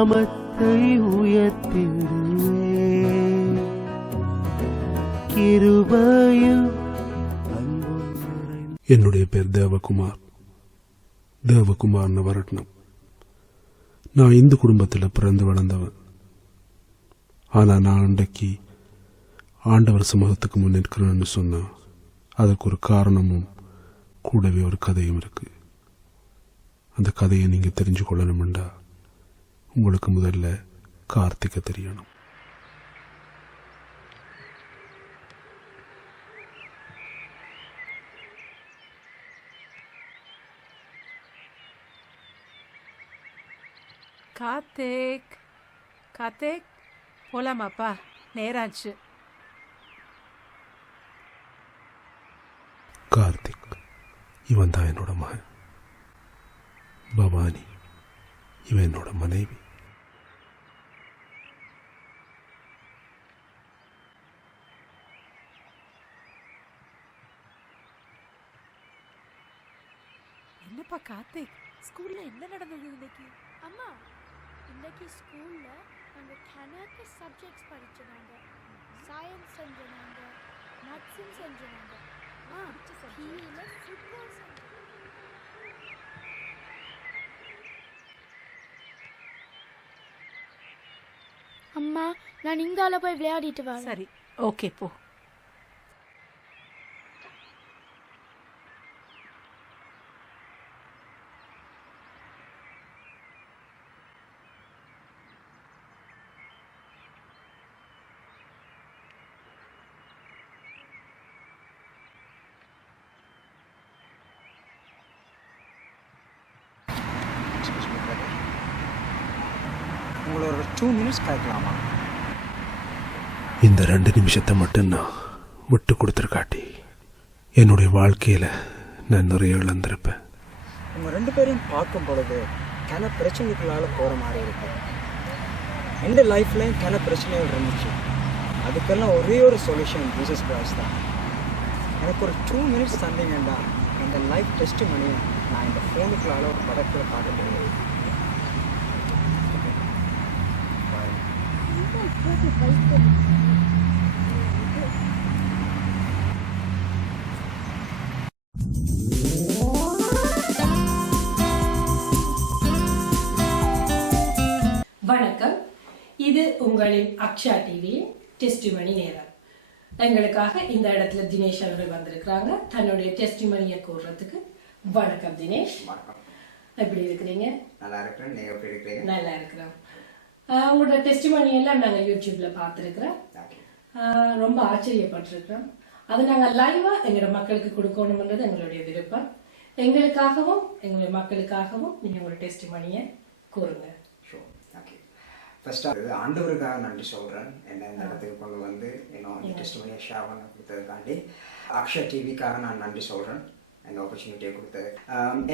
நாமத்தை உயர்த்திடுவே. கிருபையும் என்னுடைய பேர் தேவகுமார் நவரட்னம். நான் இந்து குடும்பத்தில் பிறந்து வளர்ந்தவன். ஆனால் நான் அன்றைக்கு ஆண்டவர் சமூகத்துக்கு முன் நிற்கிறேன்னு சொன்னா அதுக்கு ஒரு காரணமும் கூடவே ஒரு கதையும் இருக்கு. அந்த கதையை நீங்க தெரிஞ்சு கொள்ளணும்டா உங்களுக்கு முதல்ல கார்த்திகை தெரியணும். கார்த்திக் போலாமாப்பா? நேராச்சு. கார்த்திக் இவன் தான் என்னோட மகன். பவானி இவன் என்னோட மனைவி. என்னப்பா கார்த்திக், ஸ்கூல்ல என்ன நடந்தது இன்னைக்கு? அம்மா, இன்னைக்கு ஸ்கூல்ல நாங்க கணக்கு சப்ஜெக்ட்ஸ் படிச்சோம். சயின்ஸ் செஞ்சோம், மேத்ஸும் செஞ்சோம். கீழே ஃபுட்பால் செஞ்சோம். அம்மா, நான் இங்கால போய் விளையாடிட்டு வரேன். சரி, ஓகே போ. உங்களை ஒரு 2 minutes கேட்கலாமா? இந்த 2 நிமிஷத்தை மட்டும் நான் விட்டு கொடுத்துருக்காட்டி என்னுடைய வாழ்க்கையில் நான் நிறைய இழந்திருப்பேன். உங்கள் 2 பேரையும் பார்க்கும் பொழுது கன பிரச்சனைகளால் போகிற மாதிரி இருக்கு. எந்த லைஃப்லையும் கன பிரச்சனைகள் இருந்துச்சு. அதுக்கெல்லாம் ஒரே ஒரு சொல்யூஷன் ஜீசஸ் கிரைஸ்ட் தான். எனக்கு ஒரு 2 minutes தந்தீங்கண்டா இந்த லைஃப் டெஸ்ட் பண்ணி நான் இந்த ஃபோனுக்குள்ளால ஒரு படத்தில் காட்ட முடியும். வணக்கம், இது உங்களின் அக்ஷா டிவியின் டெஸ்டிமனி நேரம். எங்களுக்காக இந்த இடத்துல தினேஷ் அவர்கள் வந்திருக்கிறாங்க தன்னுடைய டெஸ்டிமனியை கூறுறதுக்கு. வணக்கம் தினேஷ். எப்படி இருக்கிறீங்க? நல்லா இருக்கிறேன். நீங்க எப்படி இருக்கிறீங்க? நல்லா இருக்கிறோம். உங்களோட டெஸ்டிமனி எல்லாம் நாங்கள் யூடியூப்ல பார்த்துருக்கிறோம். ரொம்ப ஆச்சரியப்பட்டிருக்கிறோம். அது நாங்கள் லைவா எங்களோட மக்களுக்கு கொடுக்கணும்ன்றது எங்களுடைய விருப்பம். எங்களுக்காகவும் எங்களுடைய மக்களுக்காகவும் நீங்க உங்களோட டெஸ்டிமனியை கூறுங்க. ஃபர்ஸ்ட்டாக ஆண்டவருக்காக நன்றி சொல்கிறேன். என்ன இந்த இடத்துக்கு கொண்டு வந்து இன்னும் டெஸ்டிமனியை ஷேர் பண்ண கொடுத்ததுக்காண்டி அக்ஷா டிவிக்காக நான் நன்றி சொல்கிறேன். இந்த ஆப்பர்ச்சுனிட்டியை கொடுத்தது.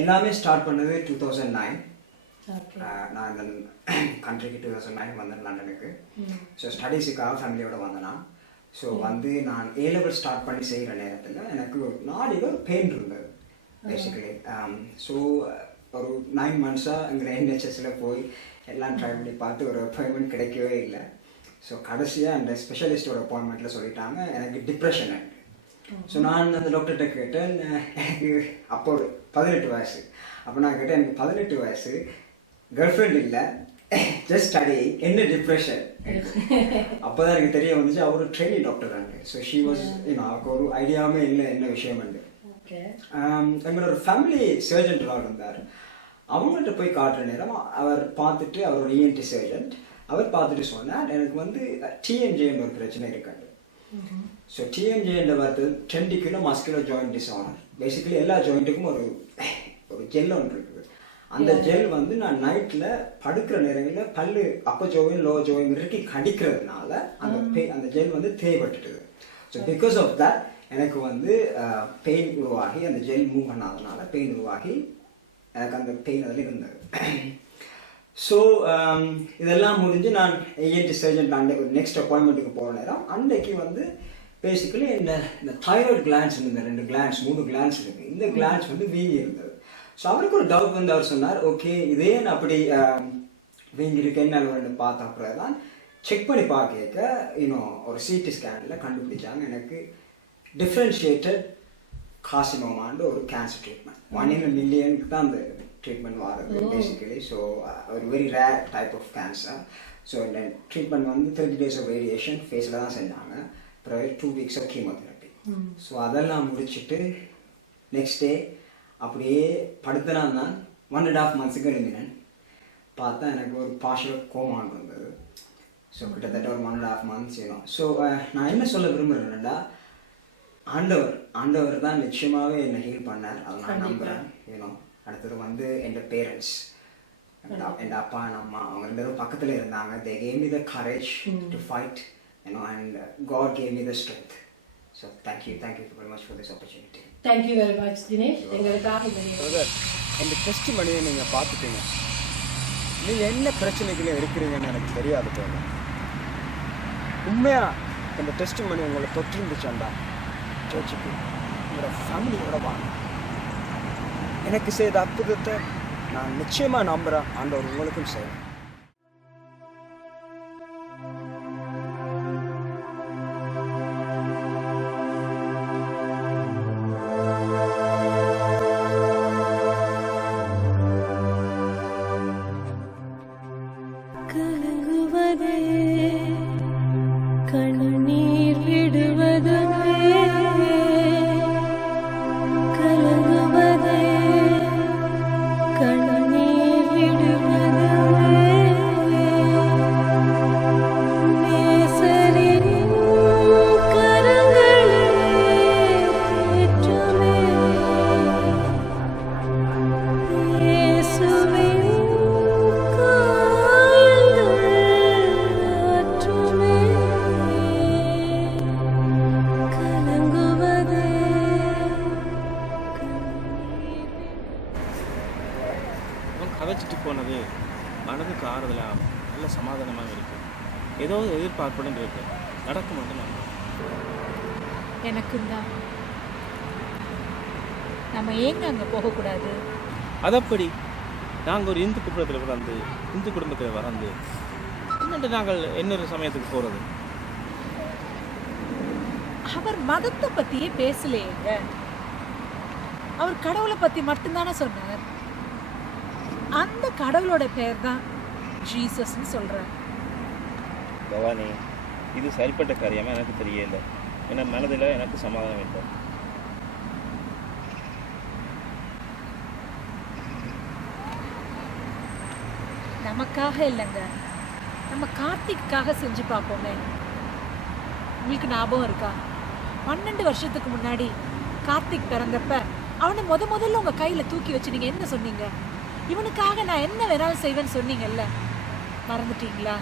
எல்லாமே ஸ்டார்ட் பண்ணது 2009. நான் இந்த கண்ட்ரிக்கு 2009 வந்தேன் லண்டனுக்கு. ஸோ ஸ்டடீஸுக்காக ஃபேமிலியோடு வந்தேன் நான். ஸோ வந்து நான் A level ஸ்டார்ட் பண்ணி செய்கிற நேரத்தில் எனக்கு நாடியில் ஒரு பெயின் இருந்தது பேசிக்கலி. ஸோ ஒரு 9 months-ஆக இங்கே NHS-ல் போய் எல்லாம் ட்ரை பண்ணி பார்த்து ஒரு அப்பாயின்மெண்ட் கிடைக்கவே இல்லை. ஸோ கடைசியாக அந்த ஸ்பெஷலிஸ்டோட அப்பாயின்மெண்ட்டில் சொல்லிட்டாங்க எனக்கு டிப்ரெஷன். ஸோ நான் அந்த டாக்டர்கிட்ட கேட்டேன். எனக்கு அப்போ ஒரு 18 வயசு. அப்போ நான் கேட்டேன், எனக்கு 18 வயசு, கேர்ள் ஃப்ரெண்ட் இல்லை, ஜஸ்ட் ஸ்டடி, என்ன டிப்ரெஷன்? அப்போ தான் எனக்கு தெரிய வந்துச்சு அவர் ட்ரெயினிங் டாக்டர் தாங்க. ஸோ ஷீ வாஸ் அவருக்கு ஒரு ஐடியாவே இல்லை என்ன விஷயம் வந்து. எங்களோட ஒரு ஃபேமிலி சர்ஜன் இருந்தார். அவங்கள்ட்ட போய் காட்டுற நேரம் அவர் பார்த்துட்டு, அவர் ஒரு ENT சர்ஜன், அவர் பார்த்துட்டு சொன்னார் எனக்கு வந்து TMJ-ன்னு ஒரு பிரச்சனை இருக்காது. ஸோ TMJ-ன்ற வார்த்தை டெண்டிகுலர் மஸ்குலர் ஜாயிண்ட் டிஸார்டர். பேசிக்கலி எல்லா ஜாயிண்ட்டுக்கும் ஒரு ஜெல் ஒன்று இருக்குது. அந்த ஜெல் வந்து நான் நைட்டில் படுக்கிற நேரங்களில் பல்லு அப்போ ஜோயின் லோ ஜோயின் இறுக்கி கடிக்கிறதுனால அந்த ஜெல் வந்து தேவைப்பட்டுட்டுது. ஸோ பிகாஸ் ஆஃப் தட் எனக்கு வந்து பெயின் உருவாகி, அந்த ஜெல் மூவ் பண்ணாதனால பெயின் உருவாகி எனக்கு அந்த பெயின் அதில் இருந்தது. ஸோ இதெல்லாம் முடிஞ்சு நான் ENT சர்ஜன் ஒரு நெக்ஸ்ட் அப்பாயின்மெண்ட்டுக்கு போகிற நேரம் அன்றைக்கு வந்து பேசிக்கலி இந்த தைராய்டு கிளான்ஸ் இந்த 2 கிளான்ஸ் 3 கிளான்ஸ் இருக்குது. இந்த கிளான்ஸ் வந்து வீங்கி இருந்தது. ஸோ அவருக்கு ஒரு டவுட் வந்து அவர் சொன்னார், ஓகே இதே அப்படி வீங்கிருக்கு என்ன அழுவன்னு பார்த்த அப்புறம் தான் செக் பண்ணி பார்க்க ஒரு சிடி ஸ்கேனில் கண்டுபிடிச்சாங்க எனக்கு டிஃப்ரென்ஷியேட்டட் கார்சினோமான்னு ஒரு cancer treatment 1 in a million தான் அந்த ட்ரீட்மெண்ட் வாரது பேசிக்கலி. ஸோ ஒரு very rare type of cancer. So இந்த ட்ரீட்மெண்ட் வந்து 30 days ஆஃப் ரேடியேஷன் ஃபேஸில் தான் செஞ்சாங்க. அப்புறம் 2 weeks ஆஃப் கீமோதெரப்பி. ஸோ அதெல்லாம் முடிச்சுட்டு நெக்ஸ்ட் டே அப்படியே படுத்துனா தான் 1.5 months எழுதினேன். பார்த்தா எனக்கு ஒரு பார்ஷியல் கோமான் இருந்தது. ஸோ கிட்டத்தட்ட ஒரு 1.5 months ஸோ நான் என்ன சொல்ல விரும்புகிறேன்னா, ஆண்டவர் தான் நிச்சயமாகவே என்னை ஹீல் பண்ணார். அதை நான் நம்புகிறேன். அடுத்தது வந்து என் பேரண்ட்ஸ், என் அப்பா என் அம்மா, அவங்க 2 பேரும் பக்கத்தில் இருந்தாங்க. they gave me the courage to fight, and God gave me the strength. So thank you very much for this opportunity. Thank you very much Dinesh. எங்களுக்காக இந்த டெஸ்ட் மணியை நீங்கள் பார்த்துட்டீங்க. நீங்கள் என்ன பிரச்சனைக்குள்ளே இருக்கிறீங்கன்னு எனக்கு தெரியாது போல. உண்மையாக இந்த டெஸ்ட் மணி உங்களை தொற்றிருந்துச்சாண்டா சர்ச்சுக்கு உங்களோட ஃபேமிலியோட வாங்க. எனக்கு செய்த அற்புதத்தை நான் நிச்சயமாக நம்புகிறேன். ஆண்டவர் உங்களுக்கும் செய்வேன். கலங்குவதே கண்ணீர் விடுவதுமே, கலங்குவதே கண்ணீர் விடுவதுமே, நேசரின் கரங்களே தேற்றுமே, இயேசுவின் கதைச்சிட்டு போனது மனதுக்கு ஆறுதலாக நல்ல சமாதானமாக இருக்குது. ஏதோ எதிர்பார்ப்புடன் இருக்கு, நடக்கும் வந்து நம்ம எனக்கும் தான். நம்ம ஏங்க அங்கே போகக்கூடாது? அதப்படி நாங்கள் ஒரு இந்து குடும்பத்தில் பிறந்து இந்து குடும்பத்தில் வளர்ந்து என்னட்டு நாங்கள் இன்னொரு சமயத்துக்கு போகிறது? அவர் மதத்தை பற்றியே பேசலையேங்க. அவர் கடவுளை பற்றி மட்டும்தானே சொன்னார். அந்த கடவுளோட பேர் தான் ஜீசஸ்ன்னு சொல்கிறார். பவானி, இது சரிப்பட்ட காரியமாக எனக்கு தெரியல. என் மனதில் எனக்கு சமாதானம் இல்லை. நமக்காக இல்லைங்க, நம்ம கார்த்திக்காக செஞ்சு பார்ப்போமே. உங்களுக்கு ஞாபகம் இருக்கா? 12 வருஷத்துக்கு முன்னாடி கார்த்திக் பிறந்தப்ப அவனை முதல்ல உங்கள் கையில் தூக்கி வச்சு நீங்கள் என்ன சொன்னீங்க? இவனுக்காக நான் என்ன வேணாலும் செய்வேன்னு சொன்னீங்கல்ல, மறந்துட்டீங்களா?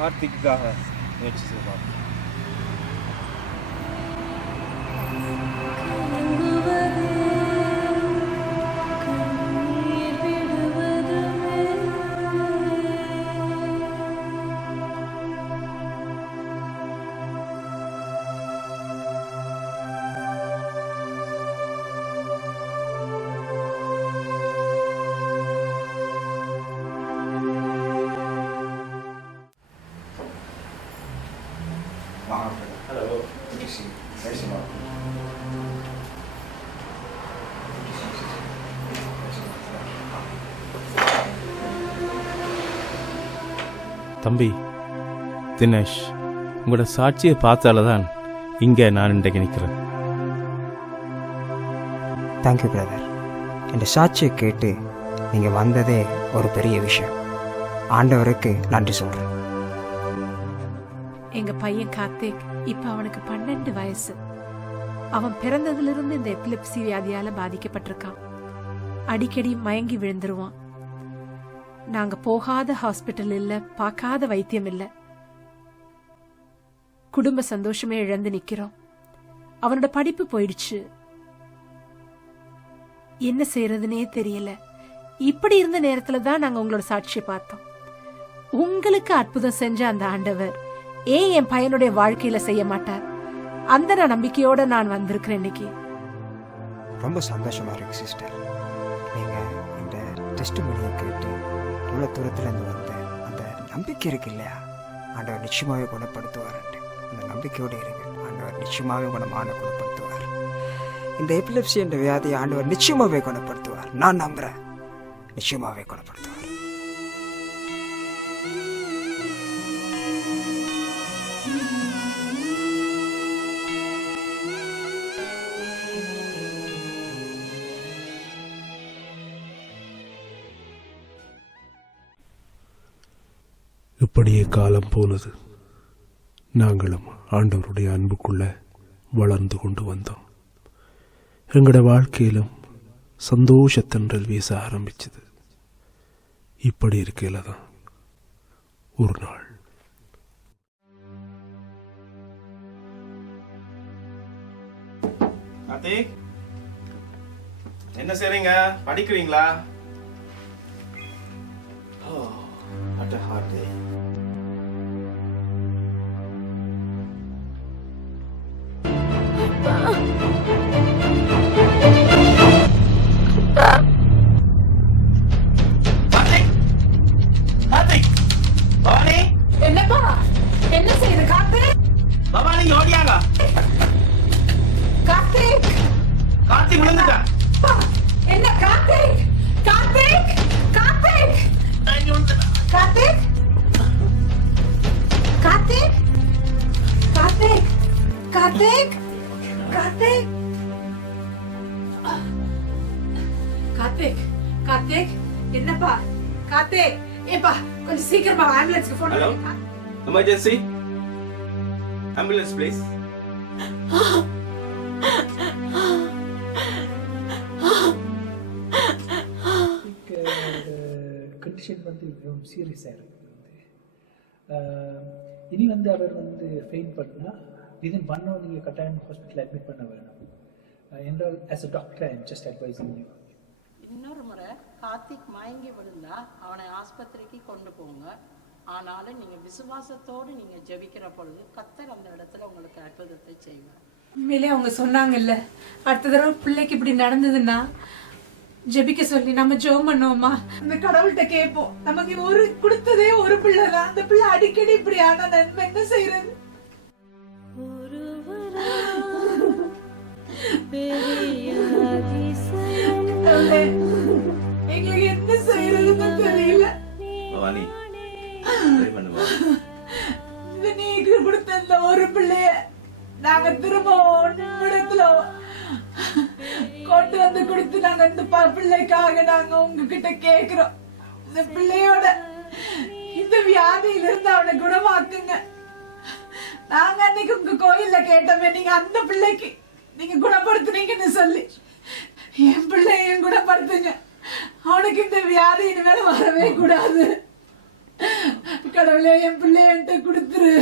கார்த்திக்காக முயற்சி செய்வாங்க. Hello. Good to see you. Very smart. தம்பி தினேஷ், உங்களோட சாட்சியை பார்த்தால தான் இங்கே நான் இன்றைக்கு நிற்கிறேன். Thank you brother. இந்த சாட்சியை கேட்டு நீங்கள் வந்ததே ஒரு பெரிய விஷயம். ஆண்டவருக்கு நன்றி சொல்கிறேன். எங்க பையன் கார்த்திக் இப்ப அவனுக்கு 12 வயசு. அவன் பிறந்ததிலிருந்து இந்த எபிலெப்சி வியாதியால பாதிக்கப்பட்டிருக்கான். அடிக்கடி மயங்கி விழுந்துருவான். நாங்க போகாத ஹாஸ்பிட்டல் இல்ல, பார்க்காத வைத்தியம் இல்ல. குடும்ப சந்தோஷமே இழந்து நிக்கிறோம். அவனோட படிப்பு போயிடுச்சு. என்ன செய்யறதுனே தெரியல. இப்படி இருந்த நேரத்துல தான் நாங்க உங்களோட சாட்சியை பார்த்தோம். உங்களுக்கு அற்புதம் செஞ்ச அந்த ஆண்டவர் ஏன் என் பையனுடைய வாழ்க்கையில செய்ய மாட்டார்? அந்த நம்பிக்கையோட நான் வந்திருக்கிறேன் இன்னைக்கு. ரொம்ப சந்தோஷமா இருக்கு சிஸ்டர். நீங்க டெஸ்ட் மணியை கேட்டு இவ்வளோ தூரத்துலேருந்து வந்து அந்த நம்பிக்கை இருக்கு இல்லையா, ஆண்டவர் நிச்சயமாகவே குணப்படுத்துவார்ன்ட்டு அந்த நம்பிக்கையோடு இருக்கு. ஆண்டவர் நிச்சயமாகவே குணப்படுத்துவார். இந்த எபிலெப்சி என்ற வியாதியை ஆண்டவர் நிச்சயமாகவே குணப்படுத்துவார். நான் நம்புகிறேன், நிச்சயமாகவே குணப்படுத்துவார். இப்படியே காலம் போனது. நாங்களும் ஆண்டவருடைய அன்புக்குள்ள வளர்ந்து கொண்டு வந்தோம். எங்களோட வாழ்க்கையிலும் சந்தோஷத்தன்றல் வீச ஆரம்பிச்சது. இப்படி இருக்கையில தான் ஒரு நாள் கார்த்திக், என்ன செய்றீங்க? படிக்கிறீங்களா? What a hard day. என்னப்பா என்ன செய்யுது கார்த்திக்? பவானி ஓடியாங்க. கார்த்திக் கார்த்திக் விழுந்துட்டான். என்ன கார்த்திக்? கார்த்திக் கார்த்திக் கார்த்திக் கார்த்திக் கார்த்திக் கார்த்திக் கார்த்திக் கார்த்திக் கார்த்திக் என்னப்பா கார்த்திக்? ஏப்பா கொஞ்சம் சீக்கிரமா ஆம்புலன்ஸ்க்கு ஃபோன் Hello? பண்ணு. Emergency? Ambulance, please. கண்டிஷன் வந்து மிகவும் சீரியஸாக இருக்குது. இனி வந்து அவர் வந்து ஃபெயின் பண்ணால் விதின் 1 hour நீங்கள் கட்டாயம் ஹாஸ்பிட்டல் அட்மிட் பண்ண வேணும். என்றால் as a doctor I am just advising you. இன்னொரு முறை கார்த்திக் மயங்கி விழுந்தா அவனை ஆஸ்பத்திரிக்கு கொண்டு போங்க. ஆனாலும் நீங்க விசுவாசத்தோடு நீங்க ஜெபிக்கிற பொழுது கர்த்தர் அந்த இடத்துல உங்களுக்கு அற்புதத்தை செய்வார். உண்மையிலே அவங்க சொன்னாங்கல்ல, அடுத்த தடவை பிள்ளைக்கு இப்படி நடந்ததுன்னா ஜெபிக்க சொல்லி நம்ம ஜெபம் பண்ணுவோமா, அந்த கடவுள்கிட்ட கேட்போம். நமக்கு ஒரு கொடுத்ததே ஒரு பிள்ளை தான், அந்த பிள்ளை அடிக்கடி இப்படி ஆனா நன்மை என்ன செய்யறது? எங்களுக்கு என்ன செய்யறதுன்னு தெரியல. பவானி, நீங்க கொடுத்த இந்த ஒரு பிள்ளைய நாங்க திரும்ப இடத்துல கொண்டு வந்து கொடுத்து நாங்க இந்த பிள்ளைக்காக நாங்க உங்ககிட்ட கேக்குறோம். இந்த பிள்ளையோட இந்த வியாதியில இருந்து அவனை குணமாக்குங்க. நாங்க அன்னைக்கு உங்க கோயில்ல கேட்டோமே, நீங்க அந்த பிள்ளைக்கு நீங்க குணப்படுத்துனீங்கன்னு சொல்லி என் பிள்ளையும் குணப்படுத்துங்க. அவனுக்கு இந்த வியாதி இனிமேல வரவே கூடாது. கடவுளே, என் பிள்ளைய என்கிட்ட கொடுத்துரு.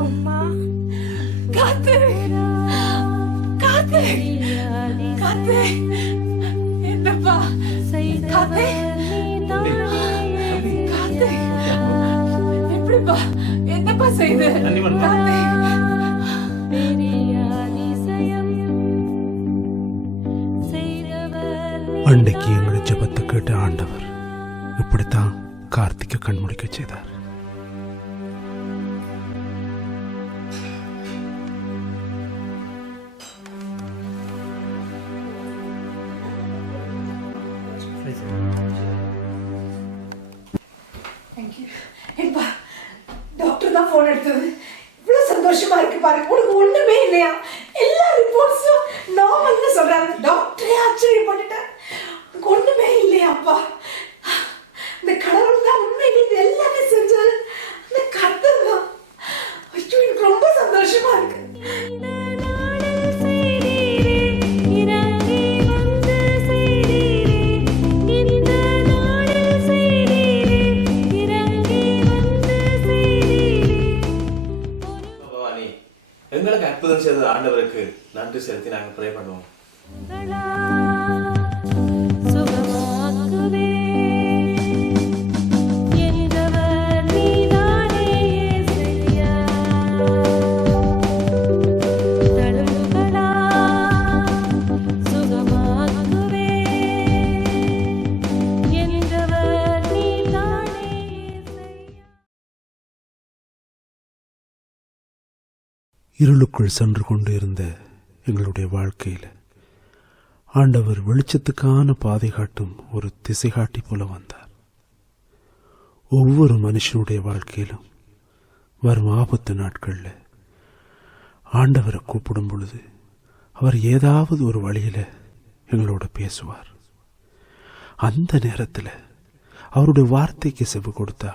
அம்மா, கார்த்திக், கார்த்திக், கார்த்திக், என்னப்பா கார்த்திக், கார்த்திக், எப்படிப்பா, என்னப்பா செய்து கார்த்திக்? அன்றைக்கு எங்களை ஜெபத்தை கேட்ட ஆண்டவர் இப்படித்தான் கார்த்திகை கண்முடிக்க செய்தார். தேங்க்யூ. என்பா டாக்டர் தான் ஃபோன் எடுத்தது. இவ்வளோ சந்தோஷமா இருக்கு பாருங்க. உனக்கு ஒண்ணுமே இல்லையா? எல்லா ரிப்போர்ட்ஸும் நார்மல்னு சொல்றாங்க. டாக்டரே ஆச்சரியப்பட்டுட்டேன். உனக்கு ஒண்ணுமே இல்லையாப்பா? இந்த கடவுள் தான் உண்மையிலே இது எல்லாமே செஞ்சது. அந்த கர்த்தர் தான். ஐயோ எனக்கு ரொம்ப சந்தோஷமா இருக்கு. பவானி, எங்களுக்கு அற்புதம் செய்த ஆண்டவருக்கு நன்றி செலுத்தி நாங்கள் ப்ரே பண்ணுவோம். சுகமாக்குவே என்றவர் நீதானே இயேசையா. தழும்புகளா சுகமாக்குவே என்றவர் நீதானே இயேசையா. இருளுக்குள் சென்று கொண்டு இருந்த எங்களுடைய வாழ்க்கையில் ஆண்டவர் வெளிச்சத்துக்கான பாதை காட்டும் ஒரு திசை காட்டி போல வந்தார். ஒவ்வொரு மனுஷனுடைய வாழ்க்கையிலும் வரும் ஆபத்து நாட்களில் ஆண்டவரை கூப்பிடும் பொழுது அவர் ஏதாவது ஒரு வழியில் எங்களோட பேசுவார். அந்த நேரத்தில் அவருடைய வார்த்தைக்கு செவி கொடுத்தா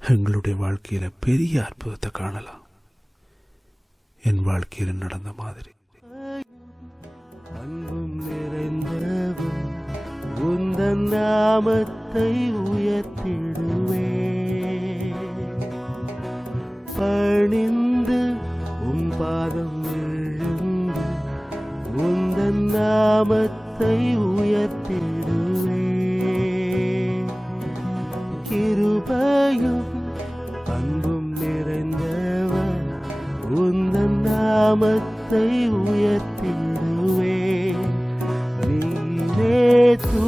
எங்களுடைய வாழ்க்கையில் பெரிய அற்புதத்தை காணலாம். என் வாழ்க்கையில் நடந்த மாதிரி. அன்பும் நிறைந்தவன் உந்தன் நாமத்தை உயர்த்திடுவே. பணிந்து உன் பாதம் விழுந்து உந்தன் நாமத்தை உயர்த்திடுவே. கிருபையும் அன்பும் நிறைந்தவன் உந்தன் நாமத்தை உயர்த்திடுவே. நீரே தூ